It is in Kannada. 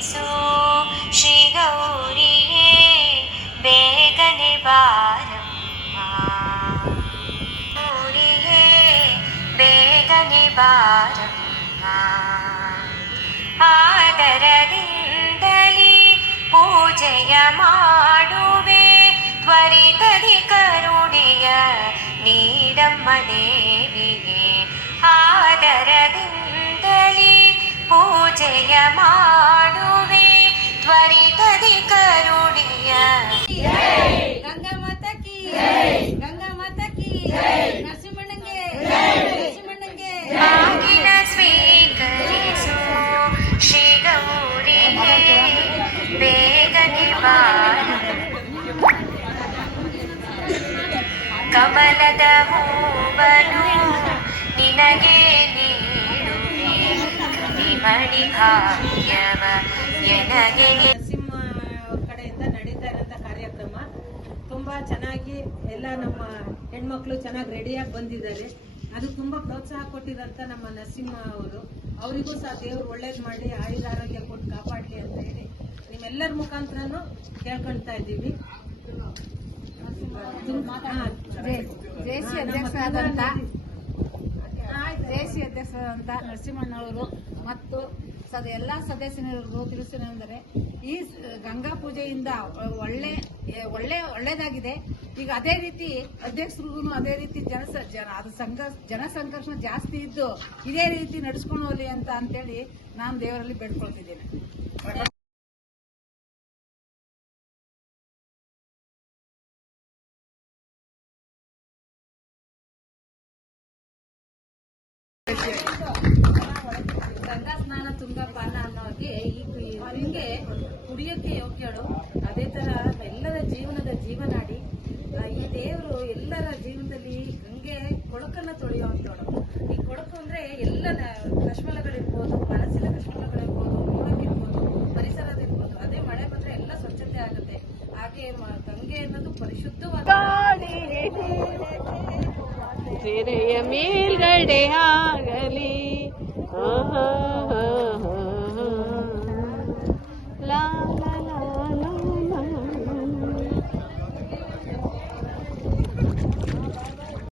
ಸ್ವೀಕರಿಸು ಶ್ರೀ ಗೌರಿಯೇ ಬೇಗನೆ ಬಾರಮ್ಮ ಗೌರಿಯೇ ಬೇಗನೆ ಬಾರಮ್ಮ ಆದರದಿಂದಲೇ ಪೂಜೆಯ ಮಾಡುವೆ ತ್ವರಿತದಿ ಕರುಣೆಯ ನೀಡಮ್ಮ ದೇವಿಗೆ ಆದರದಿಂದಲೇ ಪೂಜೆಯ ಮಾಡುವೆ ಕಮಲದ ಹೂವನು ನಿನಗೆ ನರಸಿಂಹ ಕಡೆಯಿಂದ ನಡೀತಾ ಇರೋಂಥ ಕಾರ್ಯಕ್ರಮ. ತುಂಬಾ ಚೆನ್ನಾಗಿ ಎಲ್ಲ ನಮ್ಮ ಹೆಣ್ಮಕ್ಳು ಚೆನ್ನಾಗಿ ರೆಡಿಯಾಗಿ ಬಂದಿದ್ದಾರೆ. ಅದು ತುಂಬಾ ಪ್ರೋತ್ಸಾಹ ಕೊಟ್ಟಿರೋಂಥ ನಮ್ಮ ನರಸಿಂಹ ಅವರು. ಅವರಿಗೂ ಸಹ ದೇವ್ರು ಒಳ್ಳೇದು ಮಾಡಿ, ಆಯುಧ ಆರೋಗ್ಯ ಕೊಟ್ಟು ಕಾಪಾಡಲಿ ಅಂತ ಹೇಳಿ ನಿಮ್ಮೆಲ್ಲರ ಮುಖಾಂತರನು ಕೇಳ್ಕೊಳ್ತಾ ಇದ್ದೀವಿ. ದೇಶಿ ಅಧ್ಯಕ್ಷರಾದಂಥ. ದೇಶಿ ಅಧ್ಯಕ್ಷರಾದಂಥ ನರಸಿಂಹಣ್ಣವರು ಮತ್ತು ಸದ ಎಲ್ಲ ಸದಸ್ಯರಿಗೂ ತಿಳಿಸುವುದೆಂದರೆ ಈ ಗಂಗಾ ಪೂಜೆಯಿಂದ ಒಳ್ಳೆ ಒಳ್ಳೆ, ಒಳ್ಳೇದಾಗಿದೆ ಈಗ ಅದೇ ರೀತಿ ಅಧ್ಯಕ್ಷರಿಗೂ ಅದೇ ರೀತಿ ಜನ ಅದು ಸಂಘ ಜನ ಸಂಘರ್ಷ ಜಾಸ್ತಿ ಇದ್ದು ಇದೇ ರೀತಿ ನಡೆಸ್ಕೊಂಡು ಹೋಗ್ಲಿ ಅಂತ, ಅಂತೇಳಿ ನಾನು ದೇವರಲ್ಲಿ ಬೇಡ್ಕೊಳ್ತಿದ್ದೇನೆ ಗಂಗಾ ಸ್ನಾನ ತುಂಗಾ ಪಾನ ಅನ್ನೋಗೆ ಈ ಹಿಂಗೆ ಕುಡಿಯೋಕ್ಕೆ ಯೋಗ್ಯಳು ಅದೇ ತರ ಎಲ್ಲರ ಜೀವನದ ಜೀವನಾಡಿ ಈ ದೇವರು ಎಲ್ಲರ ಜೀವನದಲ್ಲಿ ಹಂಗೆ ಕೊಳಕನ್ನ ತೊಳೆಯುವಂತವಳು ಈ ಕೊಳಕು ಅಂದ್ರೆ ಎಲ್ಲ ಕಶ್ಮಲಗಳಿರ್ಬೋದು ಮನಸ್ಸಿನ ಕಶ್ಮಲಗಳಿರ್ಬೋದು ಮೂಳಕ್ಕಿರ್ಬೋದು ಪರಿಸರದಿರ್ಬೋದು. ಅದೇ ಮಳೆ ಬಂದ್ರೆ ಎಲ್ಲ ಸ್ವಚ್ಛತೆ ಆಗುತ್ತೆ. ಹಾಗೆ ಗಂಗೆ ಅನ್ನೋದು ಪರಿಶುದ್ಧವಾದ ಮೇಲ್ಗಡೆ ಆಗಲಿ.